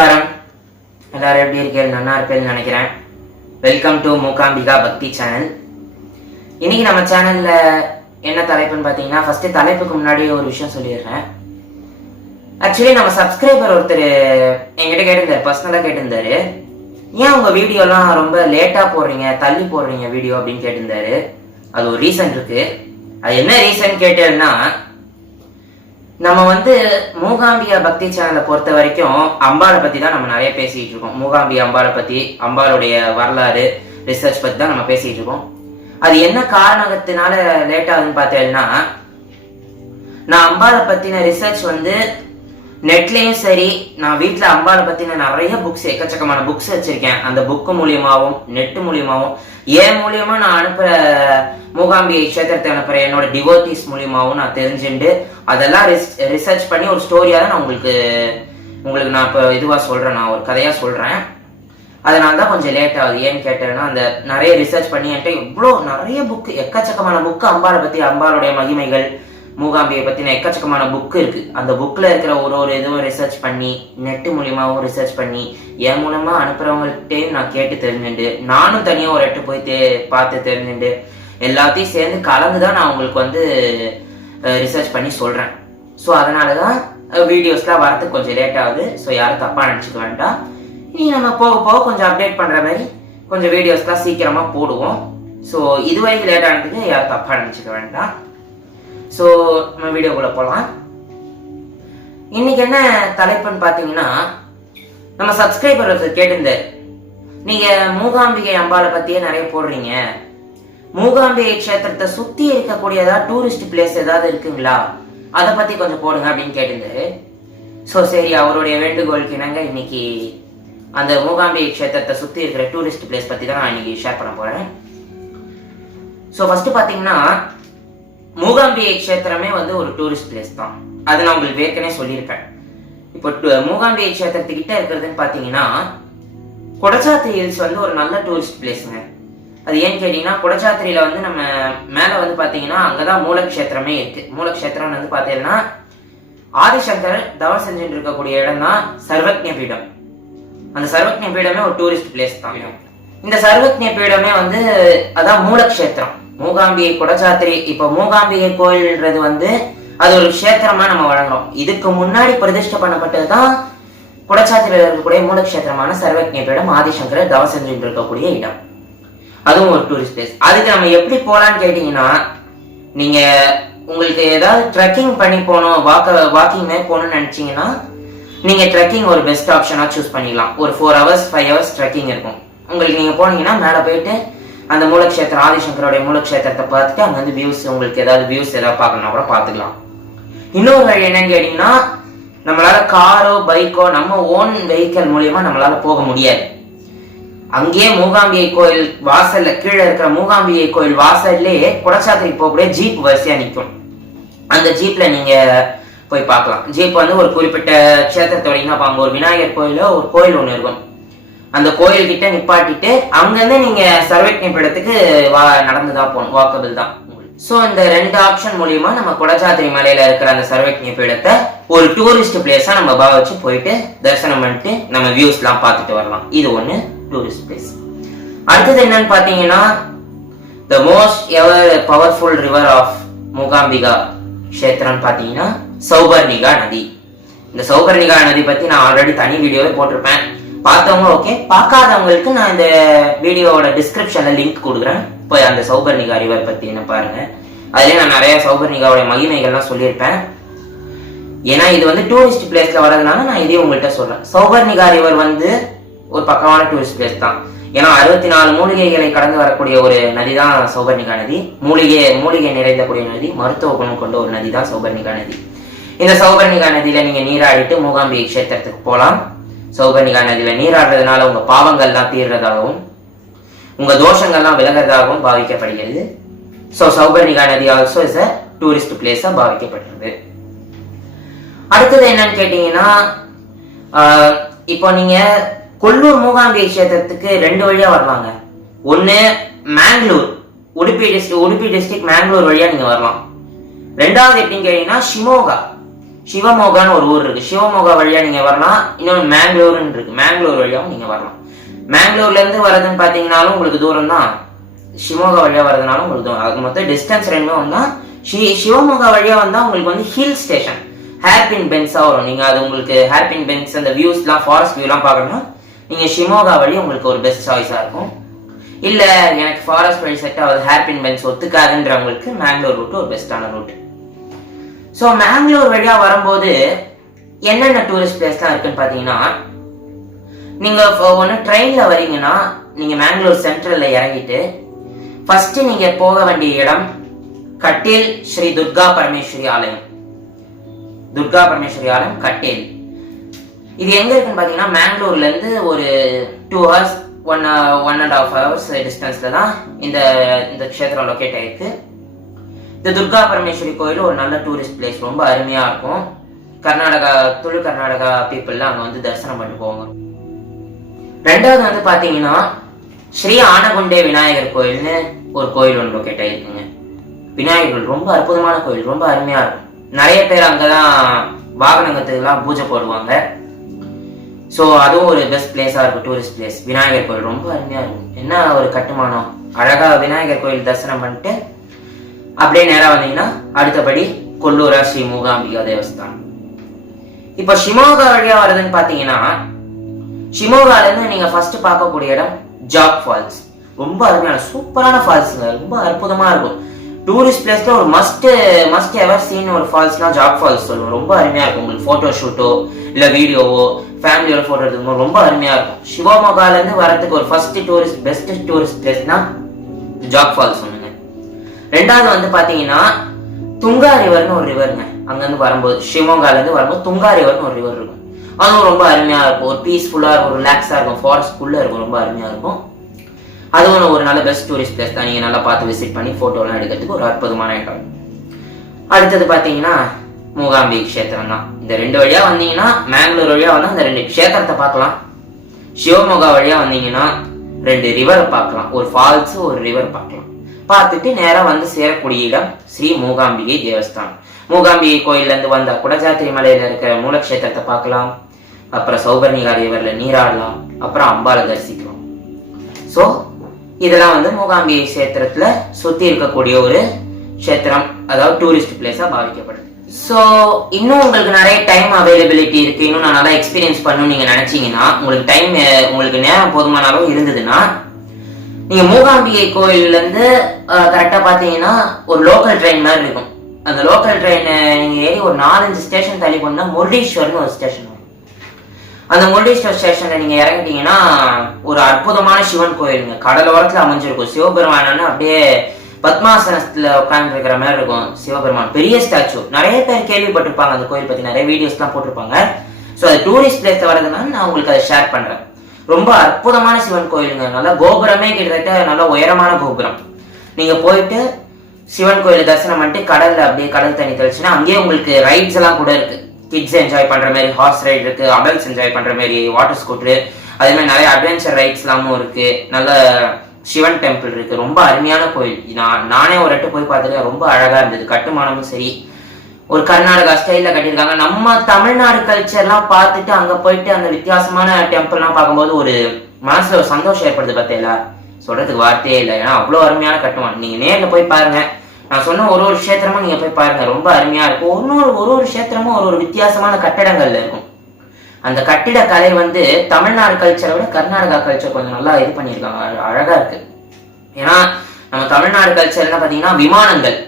எல்லாரும் எப்படி இருக்கீங்க? நல்லா இருப்பேன்னு நினைக்கிறேன். வெல்கம் டு மூகாம்பிகா பக்தி சேனல் இன்னைக்கு நம்ம சேனல்ல என்ன தலைப்புன்னு பார்த்தீங்கன்னா ஃபர்ஸ்ட் தலைப்புக்கு முன்னாடி ஒரு விஷயம் சொல்லிடுறேன். ஆக்சுவலி நம்ம சப்ஸ்கிரைபர் ஒருத்தர் என்கிட்ட கேட்டிருந்தார் பர்சனலாக கேட்டிருந்தாரு. ஏன் உங்க வீடியோலாம் ரொம்ப லேட்டா போடுறீங்க தள்ளி போடுறீங்க வீடியோ அப்படின்னு கேட்டிருந்தாரு. அது ஒரு ரீசன் இருக்கு. அது என்ன ரீசன் கேட்டேன்னா நம்ம வந்து மூகாம்பியா பக்தி சேனலை பொறுத்த வரைக்கும் அம்பாளை பத்தி தான் நம்ம நிறைய பேசிட்டு இருக்கோம். மூகாம்பி அம்பாளை பத்தி அம்பாளுடைய வரலாறு ரிசர்ச் பத்தி தான் நம்ம பேசிட்டு இருக்கோம். அது என்ன காரணத்தினால லேட் ஆகுதுன்னு பார்த்தேன்னா நான் அம்பாளை பத்தின ரிசர்ச் வந்து நெட்லையும் சரி நான் வீட்டில் அம்பாளை பற்றின நிறைய புக்ஸ் எக்கச்சக்கமான புக்ஸ் வச்சுருக்கேன். அந்த புக்கு மூலியமாகவும் நெட்டு மூலியமாகவும் ஏன் மூலியமா நான் அனுப்புகிற மூகாம்பிகை கஷேத்திரத்தை அனுப்புகிறேன் என்னோட டிவோட்டிஸ் மூலியமாகவும் நான் தெரிஞ்சுண்டு அதெல்லாம் ரிசர்ச் பண்ணி ஒரு ஸ்டோரியாக தான் நான் உங்களுக்கு உங்களுக்கு நான் இப்போ இதுவாக சொல்கிறேன் நான் ஒரு கதையாக சொல்கிறேன் அதனால தான் கொஞ்சம் லேட் ஆகுது. ஏன்னு கேட்டேன்னா அந்த நிறைய ரிசர்ச் பண்ணி என்கிட்ட இவ்வளோ நிறைய புக்கு எக்கச்சக்கமான புக்கு அம்பாளை பற்றி அம்பாளுடைய மகிமைகள் மூகாம்பியை பற்றின எக்கச்சக்கமான புக் இருக்குது அந்த புக்கில் இருக்கிற ஒரு ஒரு இதுவும் ரிசர்ச் பண்ணி நெட்டு மூலியமாகவும் ரிசர்ச் பண்ணி என் மூலமாக அனுப்புகிறவங்கள்ட்டையும் நான் கேட்டு தெரிஞ்சுண்டு நானும் தனியாக ஒரு இடத்து போய் தே பார்த்து தெரிஞ்சுண்டு எல்லாத்தையும் சேர்ந்து கலந்து தான் நான் உங்களுக்கு வந்து ரிசர்ச் பண்ணி சொல்கிறேன் ஸோ அதனால தான் வீடியோஸ்லாம் வரத்துக்கு கொஞ்சம் லேட் ஆகுது. ஸோ யாரும் தப்பாக நினச்சிக்க வேண்டாம். இனி நம்ம போக போக கொஞ்சம் அப்டேட் பண்ணுற மாதிரி கொஞ்சம் வீடியோஸ்லாம் சீக்கிரமாக போடுவோம். ஸோ இதுவரைக்கும் லேட் ஆனதுக்கு யாரும் தப்பாக நினச்சிக்க வேண்டாம். ஸோ நம்ம வீடியோக்குள்ள போகலாம் இன்னைக்கு என்ன தலைப்புன்னு பார்த்தீங்கன்னா நம்ம சப்ஸ்கிரைபர் ஒருத்தர் கேட்டிருந்தார் நீங்க மூகாம்பிகை அம்பாவை பத்தியே நிறைய போடுறீங்க. மூகாம்பிகை க்ஷேத்திரத்தை சுத்தி இருக்கக்கூடிய ஏதாவது டூரிஸ்ட் பிளேஸ் ஏதாவது இருக்குங்களா? அதை பத்தி கொஞ்சம் போடுங்க அப்படின்னு கேட்டிருந்தாரு ஸோ சரி அவருடைய வேண்டுகோளுக்கு என்னங்க இன்னைக்கு அந்த மூகாம்பிகை க்ஷேத்திரத்தை சுத்தி இருக்கிற டூரிஸ்ட் பிளேஸ் பத்தி தான் நான் இன்னைக்கு ஷேர் பண்ண போறேன். ஸோ ஃபர்ஸ்ட் பாத்தீங்கன்னா மூகாம்பிகை க்ஷேத்திரமே வந்து ஒரு டூரிஸ்ட் பிளேஸ் தான். அது நான் உங்களுக்கு ஏற்கனவே சொல்லியிருக்கேன். இப்போ மூகாம்பிகை க்ஷேத்திரத்துக்கிட்ட இருக்கிறதுன்னு பார்த்தீங்கன்னா கொடச்சாத்திரி ஹில்ஸ் வந்து ஒரு நல்ல டூரிஸ்ட் பிளேஸுங்க அது ஏன்னு கேட்டீங்கன்னா கொடச்சாத்திரியில வந்து நம்ம மேலே வந்து பார்த்தீங்கன்னா அங்கதான் மூலக்ஷேத்திரமே இருக்கு. மூலக்ஷேத்திரம்னு வந்து பார்த்தீங்கன்னா ஆதிசங்கர் தவம் செஞ்சுட்டு இருக்கக்கூடிய இடம் தான் சர்வக்ஞ பீடம். அந்த சர்வக்ஞ பீடமே ஒரு டூரிஸ்ட் பிளேஸ் தான். இந்த சர்வக்ஞ பீடமே வந்து அதான் மூலக்ஷேத்திரம். மூகாம்பிகை குடச்சாத்திரி இப்போ மூகாம்பிகை கோயில்ன்றது வந்து அது ஒரு க்ஷேத்திரமா நம்ம வழங்குறோம். இதுக்கு முன்னாடி பிரதிஷ்டை பண்ணப்பட்டது தான் குடச்சாத்திரியில் இருக்கக்கூடிய மூலக்ஷேத்திரமான சர்வக்ஞ பீடம் ஆதிசங்கர் தவம் செஞ்சுட்டு இருக்கக்கூடிய இடம். அதுவும் ஒரு டூரிஸ்ட் பிளேஸ் அதுக்கு நம்ம எப்படி போகலான்னு கேட்டீங்கன்னா நீங்க உங்களுக்கு ஏதாவது ட்ரெக்கிங் பண்ணி போகணும் வாக்க வாக்கிங் மாதிரி போகணும்னு நினச்சிங்கன்னா நீங்கள் ட்ரெக்கிங் ஒரு பெஸ்ட் ஆப்ஷனாக சூஸ் பண்ணிக்கலாம். ஒரு four hours five hours trekking இருக்கும். உங்களுக்கு நீங்கள் போனீங்கன்னா மேலே போயிட்டு அந்த மூலக்ஷேத்திரம் ஆதிசங்கரோடைய மூலக்ஷேத்திரத்தை பார்த்துட்டு அங்க வந்து வியூஸ் உங்களுக்கு ஏதாவது வியூஸ் ஏதாவது பார்க்கணும்னா கூட பார்த்துக்கலாம். இன்னொரு வழி என்னன்னு கேட்டீங்கன்னா நம்மளால காரோ பைக்கோ நம்ம ஓன் வெஹிக்கல் மூலியமா நம்மளால போக முடியாது. அங்கேயே மூகாம்பிகை கோயில் வாசல்ல கீழே இருக்கிற மூகாம்பிகை கோயில் வாசல்லே குடச்சாத்திரி போகக்கூடிய ஜீப் வரிசையா நிற்கும் அந்த ஜீப்ல நீங்க போய் பார்க்கலாம். ஜீப் வந்து ஒரு குறிப்பிட்ட க்ஷேத்திரத்தோடனா பார்ப்போம் ஒரு விநாயகர் கோயிலோ ஒரு கோயில் ஒன்று இருக்கும். அந்த கோயில் கிட்ட நிப்பாட்டிட்டு அங்கிருந்து நீங்க சர்வக்னி பீடத்துக்கு வா நடந்து தான் போகணும். வாக்கபிள் தான். ஸோ இந்த ரெண்டு ஆப்ஷன் மூலியமா நம்ம குடஜாத்திரி மலையில இருக்கிற அந்த சர்வக்னி பீடத்தை ஒரு டூரிஸ்ட் பிளேஸா நம்ம பாவிச்சு போயிட்டு தரிசனம் பண்ணிட்டு நம்ம வியூஸ்லாம் பார்த்துட்டு வரலாம். இது ஒன்று டூரிஸ்ட் பிளேஸ் அடுத்தது என்னன்னு பார்த்தீங்கன்னா the most ever powerful river of Mookambika கஷேத்திரம்னு பார்த்தீங்கன்னா சௌபர்ணிகா நதி. இந்த சௌபர்ணிகா நதி பத்தி நான் ஆல்ரெடி தனி வீடியோவே போட்டிருப்பேன். பார்த்தவங்க ஓகே பார்க்காதவங்களுக்கு நான் இந்த வீடியோவோட டிஸ்கிரிப்ஷன்ல லிங்க் கொடுக்குறேன். போய் அந்த சௌபர்ணிகா ரிவர் பத்தி என்ன பாருங்க. அதுலயே நான் நிறைய சௌபர்ணிகாவோட மகிமைகள்லாம் சொல்லியிருப்பேன். ஏன்னா இது வந்து டூரிஸ்ட் பிளேஸ்ல வரதுனால நான் இதையும் உங்கள்கிட்ட சொல்றேன். சௌபர்ணிகா ரிவர் வந்து ஒரு பக்கமான டூரிஸ்ட் பிளேஸ் தான். ஏன்னா அறுபத்தி நாலு மூலிகைகளை கடந்து வரக்கூடிய ஒரு நதி தான் சௌபர்ணிகா நதி. மூலிகை மூலிகை நிறைந்தக்கூடிய நதி மருத்துவ குணம் கொண்ட ஒரு நதி தான் சௌபர்ணிகா நதி. இந்த சௌபர்ணிகா நதியில நீங்க நீராடிட்டு மூகாம்பிகை க்ஷேத்திரத்துக்கு போகலாம். சௌகனிகா நதியில் நீராடுறதுனால உங்கள் பாவங்கள்லாம் தீர்றதாகவும் உங்கள் தோஷங்கள்லாம் விலகிறதாகவும் பாவிக்கப்படுகிறது. ஸோ சௌபர்ணிகா நதி ஆல்சோ இஸ் அ டூரிஸ்ட் பிளேஸாக பாவிக்கப்படுறது அடுத்தது என்னன்னு கேட்டீங்கன்னா இப்போ நீங்கள் கொல்லூர் மூகாம்பிகை கஷேத்திரத்துக்கு ரெண்டு வழியாக வரலாங்க. ஒன்று மேங்களூர் உடுப்பி டிஸ்ட்ரிக் உடுப்பி டிஸ்ட்ரிக்ட் மேங்களூர் வழியாக நீங்கள் வரலாம். ரெண்டாவது எப்படின்னு கேட்டீங்கன்னா ஷிமோகா சிவமோகான்னு ஒரு ஊர் இருக்கு. சிவமோகா வழியா நீங்க வரலாம். இன்னொன்று மேங்களூர்னு இருக்கு. மேங்களூர் வழியாவும் நீங்க வரலாம். மேங்களூர்ல இருந்து வரதுன்னு பாத்தீங்கன்னாலும் உங்களுக்கு தூரம் தான் சிவமோகா வழியா வரதுனாலும் உங்களுக்கு தூரம். அது மொத்தம் டிஸ்டன்ஸ் ரெண்டுமே வந்தா ஷி சிவமோகா வழியா வந்தா உங்களுக்கு வந்து ஹில் ஸ்டேஷன் ஹேர்பின் பென்ஸா வரும். நீங்க அது உங்களுக்கு ஹேர்பின் பென்ஸ் அந்த வியூஸ்லாம் ஃபாரஸ்ட் வியூலாம் பார்க்கணும்னா நீங்க ஷிமோகா வழி உங்களுக்கு ஒரு பெஸ்ட் சாய்ஸா இருக்கும். இல்ல எனக்கு ஃபாரஸ்ட் வழி செட் ஆகுது. ஹேர்பின் பென்ஸ் ஒத்துக்காதுன்றவங்களுக்கு மேங்களூர் ரூட் ஒரு பெஸ்டான ரூட் ஸோ மேங்களூர் வழியாக வரும்போது என்னென்ன டூரிஸ்ட் பிளேஸ்லாம் இருக்குன்னு பார்த்தீங்கன்னா நீங்கள் ஒன்று ட்ரெயினில் வரீங்கன்னா நீங்கள் மேங்களூர் சென்ட்ரலில் இறங்கிட்டு ஃபஸ்ட்டு நீங்கள் போக வேண்டிய இடம் கட்டில் ஸ்ரீ துர்கா பரமேஸ்வரி ஆலயம். துர்கா பரமேஸ்வரி ஆலயம் கட்டில். இது எங்கே இருக்குன்னு பார்த்தீங்கன்னா மேங்களூர்லேருந்து ஒரு two hours one one and half hours டிஸ்டன்ஸில் தான் இந்த இந்த க்ஷேத்திரம் லொக்கேட் ஆயிருக்கு. இந்த துர்கா பரமேஸ்வரி கோயில் ஒரு நல்ல டூரிஸ்ட் பிளேஸ் ரொம்ப அருமையா இருக்கும். கர்நாடகா துளு கர்நாடகா பீப்புள்லாம் அங்க வந்து தரிசனம் பண்ணி போவாங்க. ரெண்டாவது வந்து பாத்தீங்கன்னா ஸ்ரீ ஆனகுண்டே விநாயகர் கோயில்னு ஒரு கோயில் ஒன்று லொக்கேட் ஆயிருக்குங்க விநாயகர் ரொம்ப அற்புதமான கோயில் ரொம்ப அருமையா இருக்கும். நிறைய பேர் அங்கதான் வாகனங்கத்துக்கெல்லாம் பூஜை போடுவாங்க. ஸோ அதுவும் ஒரு பெஸ்ட் பிளேஸாக இருக்கும் டூரிஸ்ட் பிளேஸ் விநாயகர் கோயில் ரொம்ப அருமையாக இருக்கும். என்ன ஒரு கட்டுமானம்? அழகாக விநாயகர் கோயில் தரிசனம் பண்ணிட்டு அப்படியே நேராக வந்தீங்கன்னா அடுத்தபடி கொல்லூரா ஸ்ரீ மூகாம்பிகா தேவஸ்தானம் இப்போ ஷிமோகா வழியாக வருதுன்னு பார்த்தீங்கன்னா ஷிமோகாலேருந்து நீங்கள் ஃபர்ஸ்ட் பார்க்கக்கூடிய இடம் ஜாக் ஃபால்ஸ். ரொம்ப அருமையான சூப்பரான ஃபால்ஸுங்க ரொம்ப அற்புதமாக இருக்கும். டூரிஸ்ட் பிளேஸ்ல ஒரு மஸ்ட் மஸ்ட் எவர் சீன் ஒரு ஃபால்ஸ்னா ஜாக் ஃபால்ஸ் சொல்லுவோம். ரொம்ப அருமையா இருக்கும். உங்களுக்கு போட்டோ ஷூட்டோ இல்ல வீடியோவோ ஃபேமிலியோட போட்டோ எடுத்துக்கோ ரொம்ப அருமையா இருக்கும். சிவமொகால இருந்து வரதுக்கு ஒரு ஃபர்ஸ்ட் டூரிஸ்ட் பெஸ்ட் டூரிஸ்ட் பிளேஸ்னா ஜாக் ஃபால்ஸ் ரெண்டாவது வந்து பாத்தீங்கன்னா துங்கா ரிவர்னு ஒரு ரிவருங்க அங்கேருந்து வரும்போது சிவமொகால இருந்து வரும்போது துங்கா ரிவர்னு ஒரு ரிவர் இருக்கும். அதுவும் ரொம்ப அருமையா இருக்கும். ஒரு பீஸ்ஃபுல்லா இருக்கும் ரிலாக்ஸா இருக்கும். ஃபாரஸ்ட்குள்ள இருக்கும் ரொம்ப அருமையா இருக்கும். அதுவும் ஒரு நல்ல பெஸ்ட் டூரிஸ்ட் பிளேஸ் தான். நீங்கள் நல்லா பார்த்து விசிட் பண்ணி ஃபோட்டோலாம் எடுக்கிறதுக்கு ஒரு அற்புதமான இடம். அடுத்தது பார்த்தீங்கன்னா மூகாம்பி க்ஷேத்திரம் தான். இந்த ரெண்டு வழியாக வந்தீங்கன்னா மேங்களூர் வழியாக வந்தால் இந்த ரெண்டு க்ஷேத்திரத்தை பார்க்கலாம். சிவமோகா வழியாக வந்தீங்கன்னா ரெண்டு ரிவரை பார்க்கலாம். ஒரு ஃபால்ஸ் ஒரு ரிவர் பார்க்கலாம். பார்த்துட்டு நேராக வந்து சேரக்கூடிய இடம் ஸ்ரீ மூகாம்பிகை தேவஸ்தானம். மூகாம்பிகை கோயிலேருந்து வந்த குடஜாத்திரி மலையில் இருக்கிற மூலக்ஷேத்திரத்தை பார்க்கலாம். அப்புறம் சௌபர்ணிகா தேவரில் நீராடலாம். அப்புறம் அம்பாலை தரிசிக்கலாம். ஸோ இதெல்லாம் வந்து மூகாம்பிகை கஷேத்திரத்துல சுத்தி இருக்கக்கூடிய ஒரு கஷேத்திரம் அதாவது டூரிஸ்ட் பிளேஸா பாவிக்கப்படுது. ஸோ இன்னும் உங்களுக்கு நிறைய டைம் அவைலபிலிட்டி இருக்கு. இன்னும் நான் நல்லா எக்ஸ்பீரியன்ஸ் பண்ணணும்னு நீங்க நினைச்சீங்கன்னா உங்களுக்கு டைம் உங்களுக்கு நேரம் போதுமான அளவு இருந்ததுன்னா நீங்க மூகாம்பிகை கோயில்ல இருந்து கரெக்டா பாத்தீங்கன்னா ஒரு லோக்கல் ட்ரெயின் மாதிரி இருக்கும். அந்த லோக்கல் ட்ரெயினை நீங்க ஏறி ஒரு நாலஞ்சு ஸ்டேஷன் தள்ளி போனா முருடீஸ்வர்னு ஒரு ஸ்டேஷன் வரும். அந்த முருடீஸ்வர் ஸ்டேஷன்ல நீங்க இறங்கிட்டீங்கன்னா ஒரு அற்புதமான சிவன் கோயிலுங்க. கடலோரத்தில் அமைஞ்சிருக்கும். சிவபெருமான அப்படியே பத்மாசனத்துல உட்கார்ந்து இருக்கிற மாதிரி இருக்கும் சிவபெருமான். பெரிய ஸ்டாச்சு நிறைய பேர் கேள்விப்பட்டிருப்பாங்க அந்த கோயில் பத்தி. நிறைய வீடியோஸ்லாம் போட்டிருப்பாங்க. ஸோ அது டூரிஸ்ட் பிளேஸ் வரதுனால நான் உங்களுக்கு அதை ஷேர் பண்றேன். ரொம்ப அற்புதமான சிவன் கோயிலுங்க. நல்லா கோபுரமே கிட்டத்தட்ட நல்ல உயரமான கோபுரம். நீங்க போயிட்டு சிவன் கோயில் தரிசனம் பண்ணிட்டு கடல்ல அப்படியே கடல் தண்ணி தெளிச்சுன்னா அங்கேயே உங்களுக்கு ரைட்ஸ் எல்லாம் கூட இருக்கு. கிட்ஸ் என்ஜாய் பண்ற மாதிரி ஹார்ஸ் ரைட் இருக்கு அடல்ட்ஸ் என்ஜாய் பண்ற மாதிரி வாட்டர் ஸ்கூட்ரு அதே மாதிரி நிறைய அட்வென்ச்சர் ரைட்ஸ் எல்லாமும் இருக்கு. நல்ல சிவன் டெம்பிள் இருக்கு. ரொம்ப அருமையான கோயில். நான் நானே ஒரு இடத்து போய் பார்த்துருக்கேன். ரொம்ப அழகா இருந்தது. கட்டுமானமும் சரி. ஒரு கர்நாடகா ஸ்டைலில் கட்டியிருக்காங்க. நம்ம தமிழ்நாடு கல்ச்சர்லாம் பார்த்துட்டு அங்க போயிட்டு அந்த வித்தியாசமான டெம்பிள்லாம் பார்க்கும்போது ஒரு மனசுல ஒரு சந்தோஷம் ஏற்படுது பார்த்தீங்களா சொல்றதுக்கு வார்த்தையே இல்லை. ஏன்னா அவ்வளோ அருமையான கட்டுவோம் நீங்க நேர்ல போய் பாருங்க. நான் சொன்ன ஒரு ஒரு க்ஷேத்திரமும் நீங்க போய் பாருங்க. ரொம்ப அருமையா இருக்கும். ஒன்னொரு ஒரு ஒரு க்ஷேத்திரமும் ஒரு ஒரு வித்தியாசமான கட்டடங்கள்ல இருக்கும். அந்த கட்டிட கலை வந்து தமிழ்நாடு கல்ச்சரை விட கர்நாடகா கல்ச்சர் கொஞ்சம் நல்லா இது பண்ணியிருக்காங்க. அழகாக அழகா இருக்கு. ஏன்னா நம்ம தமிழ்நாடு கல்ச்சர்னா பாத்தீங்கன்னா விமானங்கள்.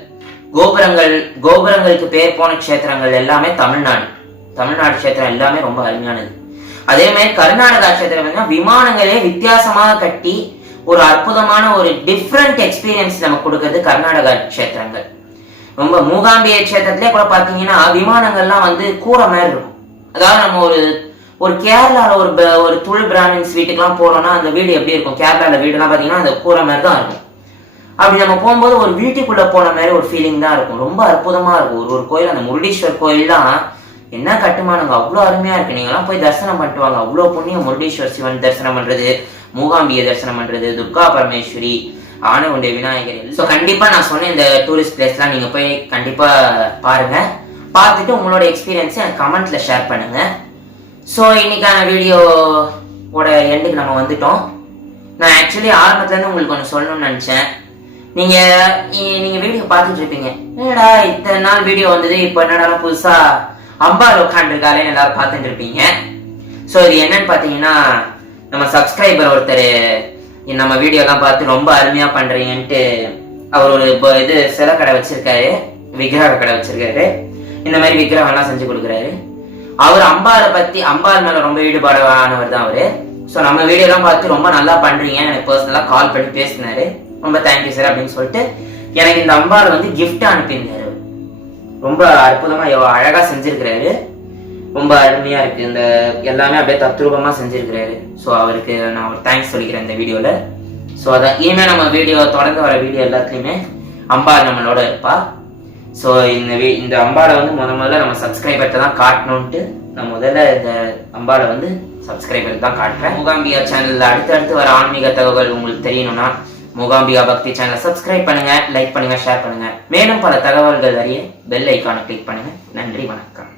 கோபுரங்கள் கோபுரங்களுக்கு பேர் போன க்ஷேத்திரங்கள் எல்லாமே தமிழ்நாடு. தமிழ்நாடு க்ஷேத்திரம் எல்லாமே ரொம்ப அருமையானது. அதே மாதிரி கர்நாடகா க்ஷேத்திரம் பார்த்தீங்கன்னா விமானங்களே வித்தியாசமாக கட்டி ஒரு அற்புதமான ஒரு டிஃப்ரெண்ட் எக்ஸ்பீரியன்ஸ் நமக்கு கொடுக்கறது கர்நாடகா க்ஷேத்திரங்கள். ரொம்ப மூகாம்பிகை க்ஷேத்திரத்திலே கூட பார்த்தீங்கன்னா விமானங்கள்லாம் வந்து கூரை மாதிரி இருக்கும். அதாவது நம்ம ஒரு ஒரு கேரளால ஒரு ப- ஒரு துள் பிராமின்ஸ் வீட்டுக்குலாம் போறோம்னா அந்த வீடு எப்படி இருக்கும்? கேரளால வீடுலாம் பார்த்தீங்கன்னா அந்த கூரை மாதிரி தான் இருக்கும். அப்படி நம்ம போகும்போது ஒரு வீட்டுக்குள்ள போன மாதிரி ஒரு ஃபீலிங் தான் இருக்கும். ரொம்ப அற்புதமா இருக்கும். ஒரு ஒரு கோயில் அந்த முருடீஸ்வர் கோயில்லாம் என்ன கட்டுமானங்க அவ்வளோ அருமையா இருக்கு. நீங்களாம் போய் தரிசனம் பண்ணிட்டு வாங்க. அவ்வளோ புண்ணியம் முருடீஸ்வர் சிவன் தரிசனம் பண்றது மூகாம்பிகை தரிசனம் பண்றது துர்கா பரமேஸ்வரி ஆனகுண்டே விநாயகர் ஸோ கண்டிப்பா நான் சொன்ன இந்த டூரிஸ்ட் பிளேஸ்லாம் நீங்க போய் கண்டிப்பா பாருங்க. பார்த்துட்டு உங்களோட எக்ஸ்பீரியன்ஸை எனக்கு கமெண்ட்ல ஷேர் பண்ணுங்க. ஸோ இன்னைக்கான வீடியோவோட எண்டுக்கு நம்ம வந்துட்டோம். நான் ஆக்சுவலி ஆரம்பத்துலேருந்து உங்களுக்கு ஒன்று சொல்லணும்னு நினச்சேன். நீங்க நீங்க வீடியோ பார்த்துட்டு இருப்பீங்க. என்னடா இத்தனை நாள் வீடியோ வந்தது இப்போ என்னடா புதுசா அம்பாள் உட்காந்துருக்காளேன்னு எல்லாரும் பார்த்துட்டு இருப்பீங்க. ஸோ இது என்னன்னு பார்த்தீங்கன்னா நம்ம சப்ஸ்கிரைபர் ஒருத்தர் நம்ம வீடியோலாம் பார்த்து ரொம்ப அருமையா பண்றீங்கன்ட்டு அவர் ஒரு இது சிலை கடை வச்சிருக்காரு விக்கிரக கடை வச்சிருக்காரு. இந்த மாதிரி விக்கிரகம்லாம் செஞ்சு கொடுக்குறாரு. அவர் அம்பாரை பத்தி அம்பாள் மேல ரொம்ப ஈடுபாடானவர் தான் அவரு. ஸோ நம்ம வீடியோலாம் பார்த்து ரொம்ப நல்லா பண்ணுறீங்கன்னு எனக்கு பர்சனலாக கால் பண்ணி பேசினாரு. ரொம்ப தேங்க்யூ சார் அப்படின்னு சொல்லிட்டு எனக்கு இந்த அம்பாள் வந்து கிஃப்ட் அனுப்பியிருந்தாரு. ரொம்ப அற்புதமாக எவ்வளோ அழகாக செஞ்சிருக்கிறாரு. ரொம்ப அருமையாக இருக்குது இந்த எல்லாமே அப்படியே தத்ரூபமாக செஞ்சிருக்கிறாரு. ஸோ அவருக்கு நான் ஒரு தேங்க்ஸ் சொல்லிக்கிறேன் இந்த வீடியோவில் ஸோ அதான் இனிமேல் நம்ம வீடியோ தொடர்ந்து வர வீடியோ எல்லாத்துலேயுமே அம்பாள் நம்மளோட இருப்பா. ஸோ இந்த வீ இந்த அம்பாளை வந்து முத முதல்ல நம்ம சப்ஸ்கிரைபர்கிட்ட தான் காட்டணுன்ட்டு நான் முதல்ல இந்த அம்பாளை வந்து சப்ஸ்கிரைபர் தான் காட்டுறேன். முகாம்பியா சேனலில் அடுத்தடுத்து வர ஆன்மீக தகவல் உங்களுக்கு தெரியணும்னா மூகாம்பிகா பக்தி சேனலை சப்ஸ்கிரைப் பண்ணுங்க லைக் பண்ணுங்க ஷேர் பண்ணுங்க. மேலும் பல தகவல்கள் அறிய பெல் ஐக்கானை கிளிக் பண்ணுங்க. நன்றி வணக்கம்.